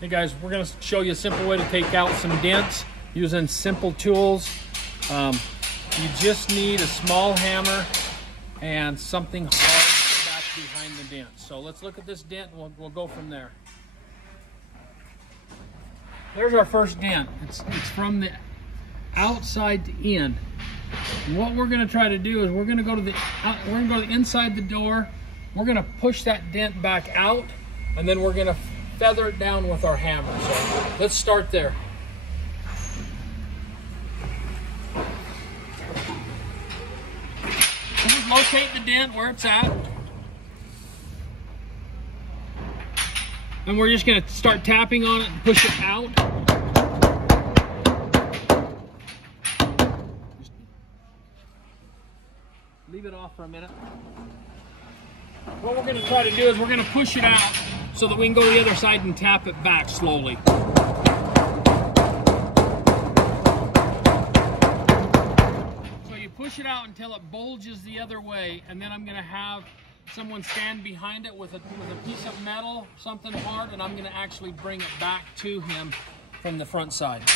Hey guys, we're going to show you a simple way to take out some dents using simple tools. You just need a small hammer and something hard to put back behind the dent. So let's look at this dent and we'll go from there. There's our first dent. It's from the outside to in. And what we're going to try to do is we're going to go to the inside the door. We're going to push that dent back out, and then we're going to feather it down with our hammer. So let's start there. Just locate the dent where it's at. And we're just going to start tapping on it and push it out. Just leave it off for a minute. What we're going to try to do is we're going to push it out so that we can go to the other side and tap it back slowly. So you push it out until it bulges the other way, and then I'm going to have someone stand behind it with a piece of metal, something hard, and I'm going to actually bring it back to him from the front side.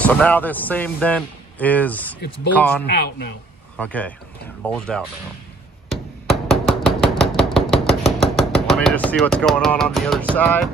So now this same dent is bulged out now. Okay, bulged out now. Let me just see what's going on the other side.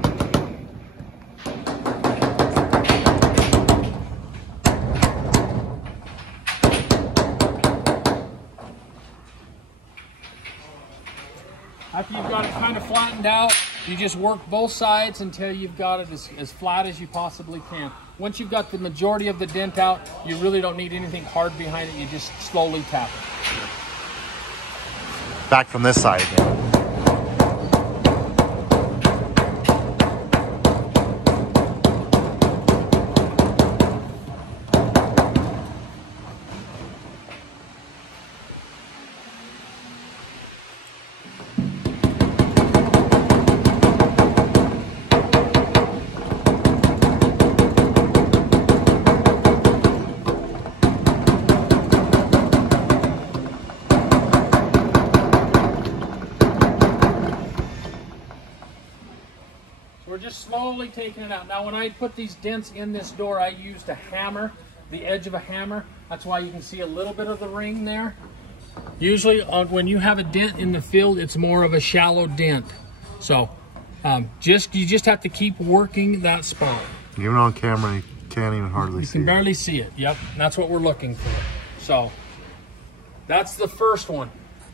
After you've got it kind of flattened out, you just work both sides until you've got it as flat as you possibly can. Once you've got the majority of the dent out, you really don't need anything hard behind it. You just slowly tap it. Back from this side again. We're just slowly taking it out. Now when I put these dents in this door, I used a hammer, the edge of a hammer. That's why you can see a little bit of the ring there. Usually when you have a dent in the field, it's more of a shallow dent. So you just have to keep working that spot. Even on camera, you can't even hardly see it. You can barely see it, yep. That's what we're looking for. So that's the first one.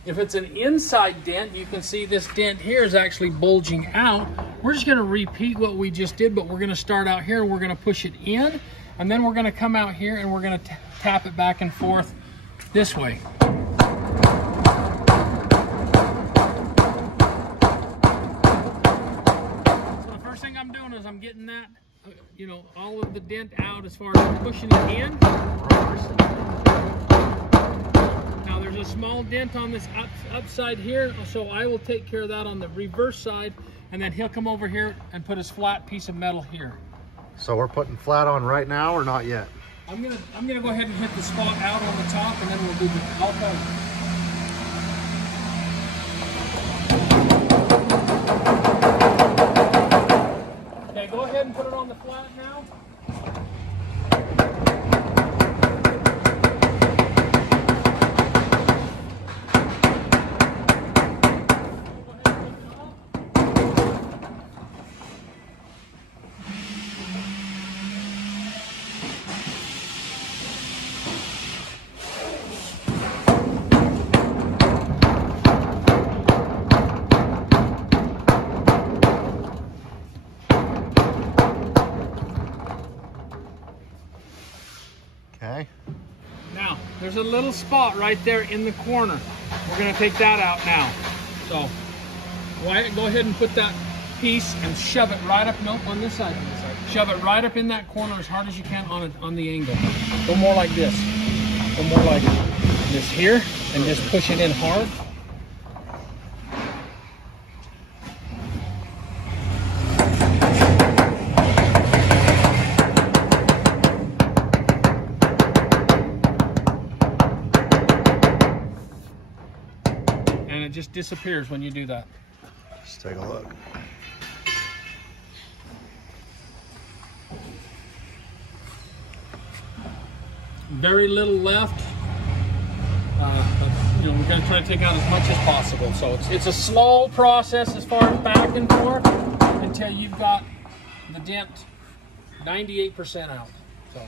If it's an inside dent, you can see this dent here is actually bulging out. We're just going to repeat what we just did, but we're going to start out here and we're going to push it in, and then we're going to come out here and we're going to tap it back and forth this way. So the first thing I'm doing is I'm getting that, all of the dent out as far as pushing it in. Now there's a small dent on this upside here, so I will take care of that on the reverse side, and then he'll come over here and put his flat piece of metal here. So we're putting flat on right now, or not yet? I'm gonna go ahead and hit the spot out on the top, and then we'll do the outside. Okay, go ahead and put it on the flat now. Okay. Now, there's a little spot right there in the corner. We're going to take that out now. So, Wyatt, go ahead and put that piece and shove it right up, nope, on this side. Shove it right up in that corner as hard as you can on the angle. Go more like this. Go more like this here, and just push it in hard. just disappears when you do that. Let's take a look. Very little left. You know, we're going to try to take out as much as possible. So it's a slow process as far as back and forth until you've got the dent 98% out. So.